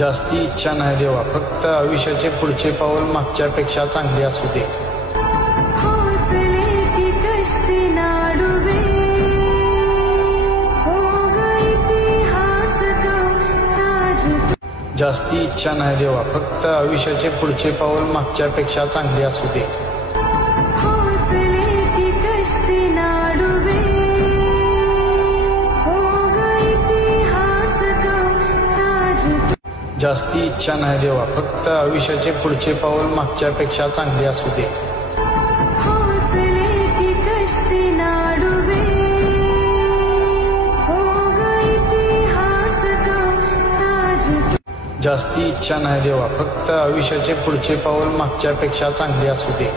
जास्ती इच्छा नाही देवा, फक्त आयुष्याचे पुढचे पाऊल मागच्यापेक्षा चांगले असू दे। हौसले की कश्ती ना डूबे, होगा इतिहास का ताज। जास्ती इच्छा नाही देवा, फक्त आयुष्याचे पुढचे पाऊल मागच्यापेक्षा चांगले असू दे। हौसले की कश्ती ना डूबे, होगा इतिहास का ताज। जास्ती इच्छा नाही देवा, फक्त आयुष्याचे पुढचे पाऊल मागच्यापेक्षा चांगले असू दे। हौसले की कश्ती ना डूबे, होगा इतिहास का ताज। जास्ती इच्छा नाही देवा, फक्त आयुष्याचे पुढचे पाऊल मागच्यापेक्षा चांगले असू दे।